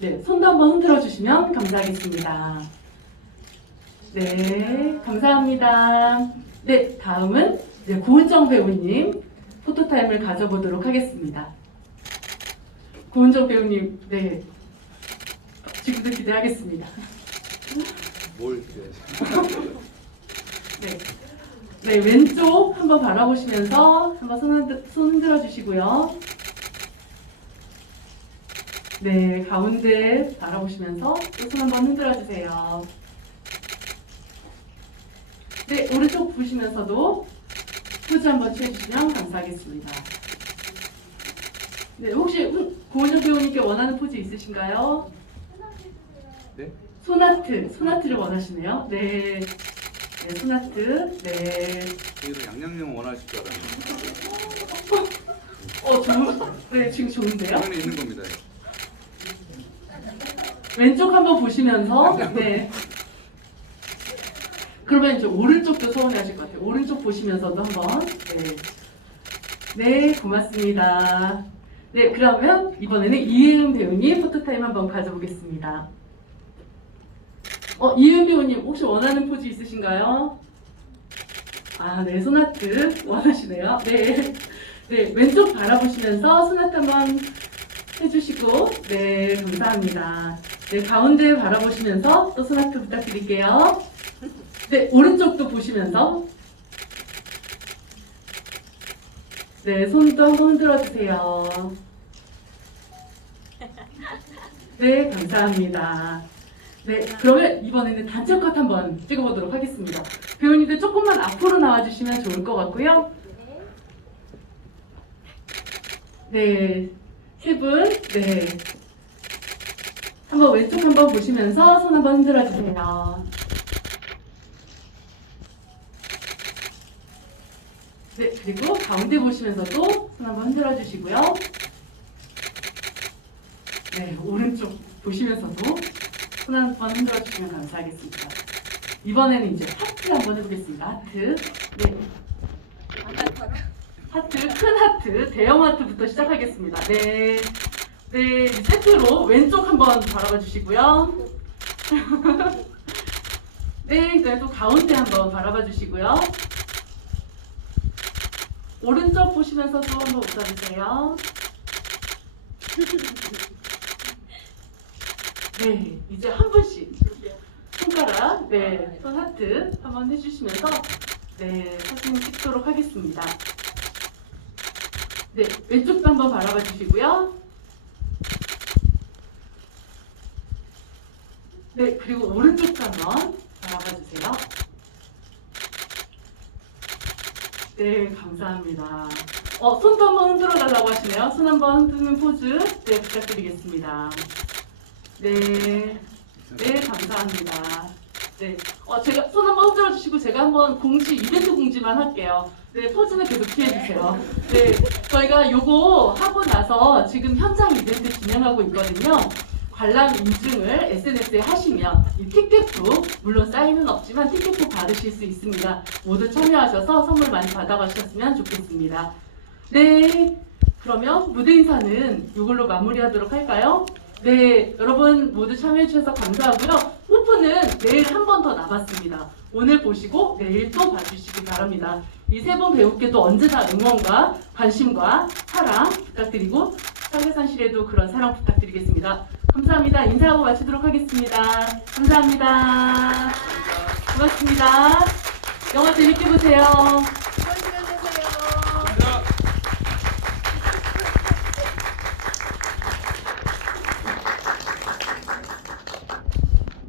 네, 손도 한번 흔들어 주시면 감사하겠습니다. 네, 감사합니다. 네, 다음은 네, 고은정 배우님 포토타임을 가져보도록 하겠습니다. 고은정 배우님, 네, 지금도 기대하겠습니다. 뭘 기대하세요? 네. 네, 왼쪽 한번 바라보시면서 한번 손 흔들어 주시고요. 네, 가운데 바라보시면서 또손 한번 흔들어 주세요. 네, 오른쪽 보시면서도 포즈 한번 취해주시면 감사하겠습니다. 네, 혹시 음, 고은정 배우님께 원하는 포즈 있으신가요? 네? 소나트, 소나트를 원하시네요. 네, 네, 소나트, 네. 저희도 양양양 원하실 줄 알았는데 어, 좋은, 네, 지금 좋은데요? 화면에 있는 겁니다. 왼쪽 한번 보시면서, 네. 그러면 이제 오른쪽도 소원해 하실 것 같아요. 오른쪽 보시면서도 한번, 네. 네, 고맙습니다. 네, 그러면 이번에는 이혜은 배우님 포토타임 한번 가져보겠습니다. 어, 이혜은 배우님 혹시 원하는 포즈 있으신가요? 아, 네, 소나트 원하시네요. 네. 네, 왼쪽 바라보시면서 소나트 한번 해주시고, 네, 감사합니다. 네, 가운데 바라보시면서 또 소나트 부탁드릴게요. 네, 오른쪽도 보시면서. 네, 손도 한번 흔들어 주세요. 네, 감사합니다. 네, 그러면 이번에는 단체 컷 한번 찍어보도록 하겠습니다. 배우님들 조금만 앞으로 나와주시면 좋을 것 같고요. 네, 세 분, 네. 한번 왼쪽 한번 보시면서 손 한번 흔들어 주세요. 네, 그리고 가운데 보시면서도 손 한번 흔들어 주시고요. 네, 오른쪽 보시면서도 손 한번 흔들어 주시면 감사하겠습니다. 이번에는 이제 하트 한번 해보겠습니다. 하트. 네. 하트, 큰 하트, 대형 하트부터 시작하겠습니다. 네. 네, 세트로 왼쪽 한번 바라봐 주시고요. 네, 또 가운데 한번 바라봐 주시고요. 오른쪽 보시면서도 한번 웃어주세요. 네, 이제 한 분씩 손가락, 네, 손 하트 한번 해주시면서 네, 사진 찍도록 하겠습니다. 네, 왼쪽도 한번 바라봐 주시고요. 네, 그리고 오른쪽도 한번 바라봐 주세요. 네, 감사합니다. 어, 손도 한번 흔들어 달라고 하시네요. 손 한번 흔드는 포즈, 네, 부탁드리겠습니다. 네, 네, 감사합니다. 네, 어, 제가 손 한번 흔들어 주시고 제가 한번 공지, 이벤트 공지만 할게요. 네, 포즈는 계속 취해주세요. 네, 저희가 요거 하고 나서 지금 현장 이벤트 진행하고 있거든요. 관람 인증을 SNS에 하시면 이 티켓북, 물론 사인은 없지만 티켓북 받으실 수 있습니다. 모두 참여하셔서 선물 많이 받아가셨으면 좋겠습니다. 네, 그러면 무대 인사는 이걸로 마무리하도록 할까요? 네, 여러분 모두 참여해주셔서 감사하고요. 오픈은 내일 한 번 더 남았습니다. 오늘 보시고 내일 또 봐주시기 바랍니다. 이 세 분 배우께도 언제나 응원과 관심과 사랑 부탁드리고 상계산실에도 그런 사랑 부탁드리겠습니다. 감사합니다. 인사하고 마치도록 하겠습니다. 감사합니다. 고맙습니다. 영화 재밌게 보세요.